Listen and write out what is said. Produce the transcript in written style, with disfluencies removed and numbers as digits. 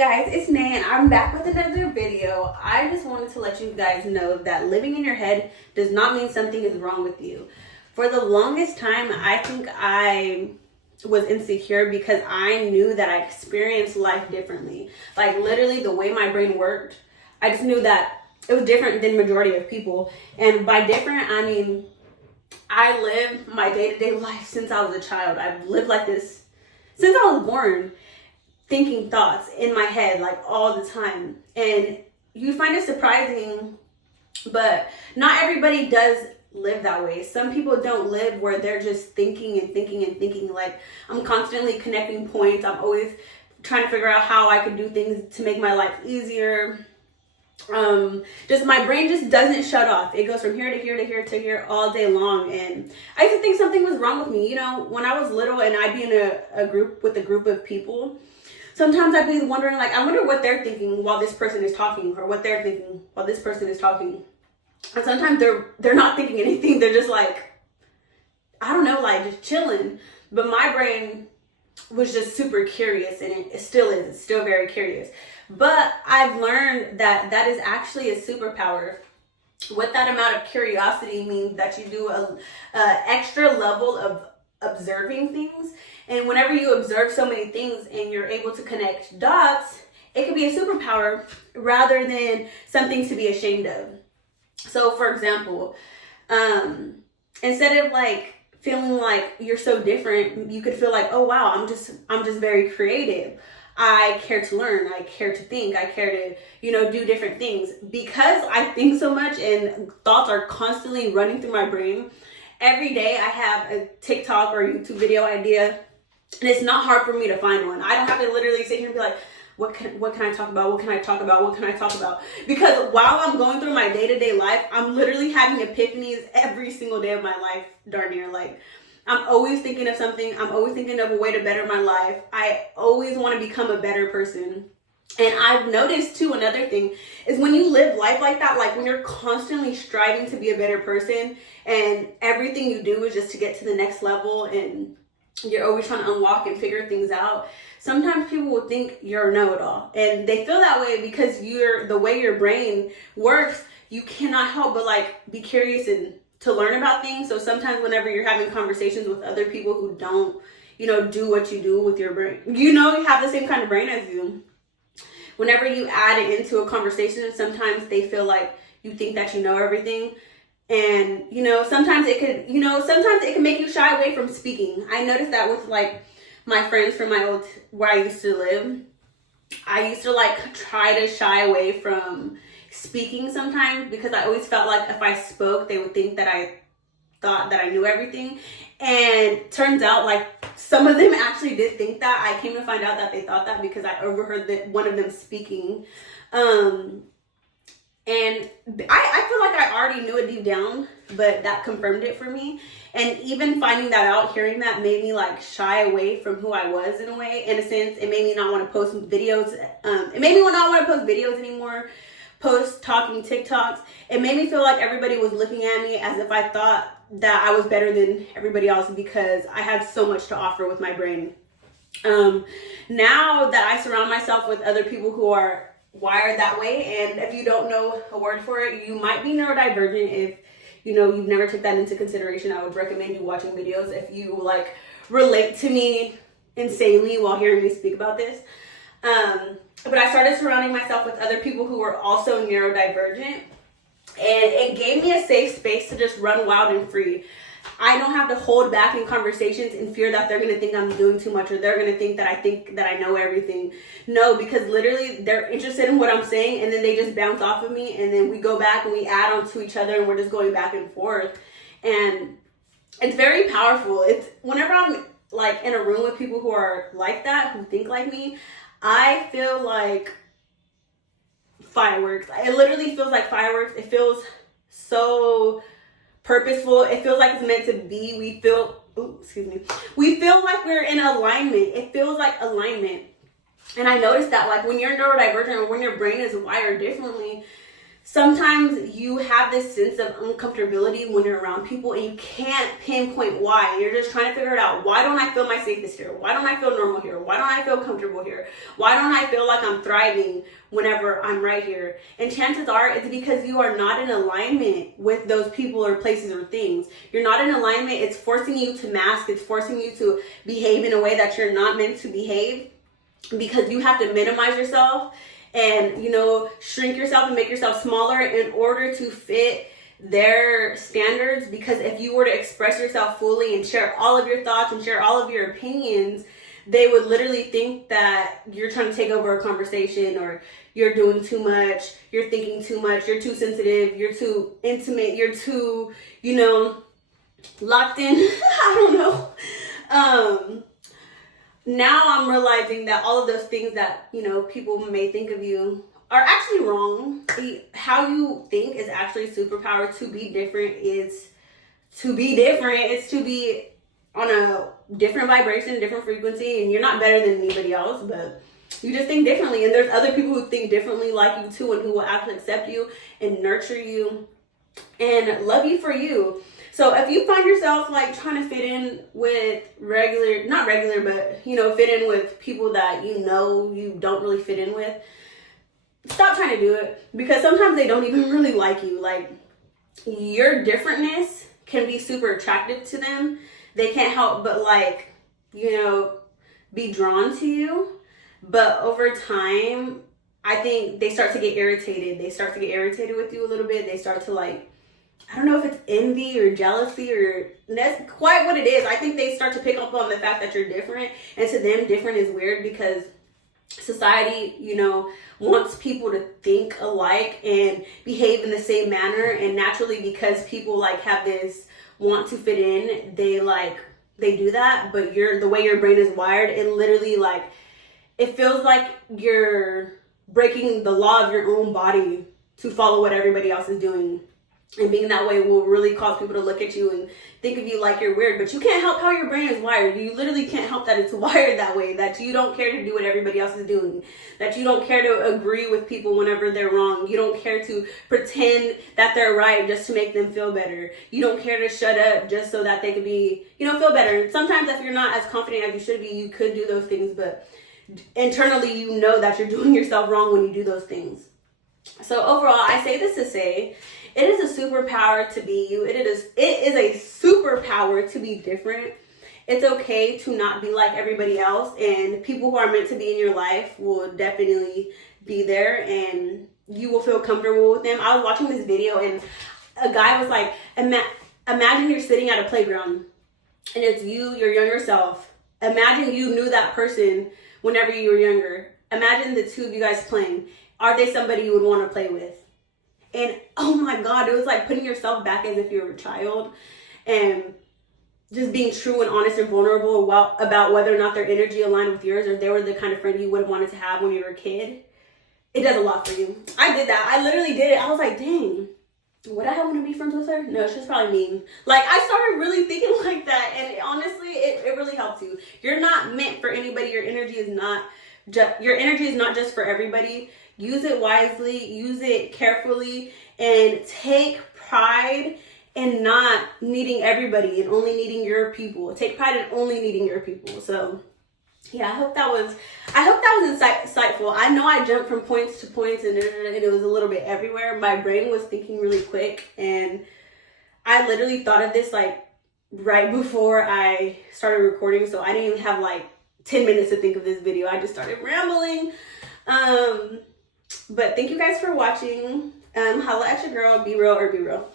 Guys, it's Nay and I'm back with another video. I just wanted to let you guys know that living in your head does not mean something is wrong with you. For the longest time, I think I was insecure because I knew that I experienced life differently. Like literally the way my brain worked, I just knew that it was different than majority of people. And by different, I mean, I live my day-to-day life since I was a child. I've lived like this since I was born, thinking thoughts in my head like all the time. And you find it surprising, but not everybody does live that way. Some people don't live where they're just thinking and thinking and thinking. Like, I'm constantly connecting points. I'm always trying to figure out how I could do things to make my life easier. Just my brain just doesn't shut off. It goes from here to here to here to here all day long. And I used to think something was wrong with me. You know, when I was little and I'd be in a group with a group of people, sometimes I'd be wondering, like, I wonder what they're thinking while this person is talking, or what they're thinking while this person is talking. And sometimes they're not thinking anything. They're just like, I don't know, like just chilling. But my brain was just super curious, and it still is. It's still very curious. But I've learned that that is actually a superpower. What that amount of curiosity means that you do a extra level of observing things. And whenever you observe so many things and you're able to connect dots, it can be a superpower rather than something to be ashamed of. So for example, instead of like feeling like you're so different, you could feel like, oh wow, I'm just very creative. I care to learn, I care to think, I care to, do different things. Because I think so much and thoughts are constantly running through my brain, every day I have a TikTok or YouTube video idea, and it's not hard for me to find one. I don't have to literally sit here and be like, what can I talk about? What can I talk about? What can I talk about? Because while I'm going through my day-to-day life, I'm literally having epiphanies every single day of my life, darn near. Like, I'm always thinking of something. I'm always thinking of a way to better my life. I always want to become a better person. And I've noticed too, another thing is when you live life like that, like when you're constantly striving to be a better person and everything you do is just to get to the next level and you're always trying to unlock and figure things out, sometimes people will think you're a know-it-all. And they feel that way because the way your brain works, you cannot help but like be curious and to learn about things. So sometimes whenever you're having conversations with other people who don't, do what you do with your brain, you have the same kind of brain as you. Whenever you add it into a conversation, sometimes they feel like you think that you know everything. And, sometimes it can make you shy away from speaking. I noticed that with like my friends from where I used to live. I used to like try to shy away from speaking sometimes because I always felt like if I spoke, they would think that I thought that I knew everything. And turns out like some of them actually did think that. I came to find out that they thought that because I overheard one of them speaking. And I feel like I already knew it deep down, but that confirmed it for me. And even finding that out, hearing that made me like shy away from who I was in a way. In a sense, it made me not want to post videos. It made me not want to post videos anymore, post talking TikToks. It made me feel like everybody was looking at me as if I thought that I was better than everybody else because I had so much to offer with my brain. Now that I surround myself with other people who are wired that way, and if you don't know a word for it, you might be neurodivergent. If you've never took that into consideration, I would recommend you watching videos if you like relate to me insanely while hearing me speak about this. But I started surrounding myself with other people who were also neurodivergent, and it gave me a safe space to just run wild and free. I don't have to hold back in conversations in fear that they're going to think I'm doing too much or they're going to think that I know everything. No, because literally they're interested in what I'm saying and then they just bounce off of me and then we go back and we add on to each other and we're just going back and forth. And it's very powerful. It's whenever I'm like in a room with people who are like that, who think like me, I feel like fireworks. It literally feels like fireworks. It feels so purposeful. It feels like it's meant to be. We feel like we're in alignment. It feels like alignment. And I noticed that like when you're neurodivergent or when your brain is wired differently, sometimes you have this sense of uncomfortability when you're around people and you can't pinpoint why. You're just trying to figure it out. Why don't I feel my safest here? Why don't I feel normal here? Why don't I feel comfortable here? Why don't I feel like I'm thriving whenever I'm right here? And chances are it's because you are not in alignment with those people or places or things. You're not in alignment. It's forcing you to mask. It's forcing you to behave in a way that you're not meant to behave, because you have to minimize yourself and, you know, shrink yourself and make yourself smaller in order to fit their standards. Because if you were to express yourself fully and share all of your thoughts and share all of your opinions, they would literally think that you're trying to take over a conversation, or you're doing too much, you're thinking too much, you're too sensitive, you're too intimate, you're too, you know, locked in. I don't know. Now I'm realizing that all of those things that, you know, people may think of you are actually wrong. How you think is actually a superpower. To be different is to be different. It's to be on a different vibration, different frequency, and you're not better than anybody else, but you just think differently. And there's other people who think differently like you too, and who will actually accept you and nurture you and love you for you. So if you find yourself like trying to fit in with not regular, but, you know, fit in with people that you know you don't really fit in with, stop trying to do it, because sometimes they don't even really like you. Like, your differentness can be super attractive to them. They can't help but, like, you know, be drawn to you. But over time, I think they start to get irritated. They start to get irritated with you a little bit. They start to, like, I don't know if it's envy or jealousy, or that's quite what it is. I think they start to pick up on the fact that you're different, and to them different is weird, because society, you know, wants people to think alike and behave in the same manner. And naturally, because people like have this want to fit in, they do that. But the way your brain is wired, it literally, like, it feels like you're breaking the law of your own body to follow what everybody else is doing. And being that way will really cause people to look at you and think of you like you're weird. But you can't help how your brain is wired. You literally can't help that it's wired that way, that you don't care to do what everybody else is doing, that you don't care to agree with people whenever they're wrong. You don't care to pretend that they're right just to make them feel better. You don't care to shut up just so that they could be, you know, feel better. And sometimes if you're not as confident as you should be, you could do those things. But internally, you know that you're doing yourself wrong when you do those things. So overall, I say this to say, it is a superpower to be you. It is a superpower to be different. It's okay to not be like everybody else, and people who are meant to be in your life will definitely be there, and you will feel comfortable with them. I was watching this video, and a guy was like, imagine you're sitting at a playground, and it's you, your younger self. Imagine you knew that person whenever you were younger. Imagine the two of you guys playing. Are they somebody you would want to play with? And oh my God, it was like putting yourself back as if you were a child, and just being true and honest and vulnerable about whether or not their energy aligned with yours, or if they were the kind of friend you would have wanted to have when you were a kid. It does a lot for you. I did that. I literally did it. I was like, dang, would I want to be friends with her? No, she's probably mean. Like, I started really thinking like that, and honestly, it really helps you. You're not meant for anybody. Your energy is not just for everybody. Use it wisely, use it carefully, and take pride in not needing everybody and only needing your people. Take pride in only needing your people. So yeah, I hope that was insightful. I know I jumped from points to points, and it was a little bit everywhere. My brain was thinking really quick, and I literally thought of this like right before I started recording, so I didn't even have like 10 minutes to think of this video. I just started rambling. But thank you guys for watching. Holla at your girl. Be real or be real.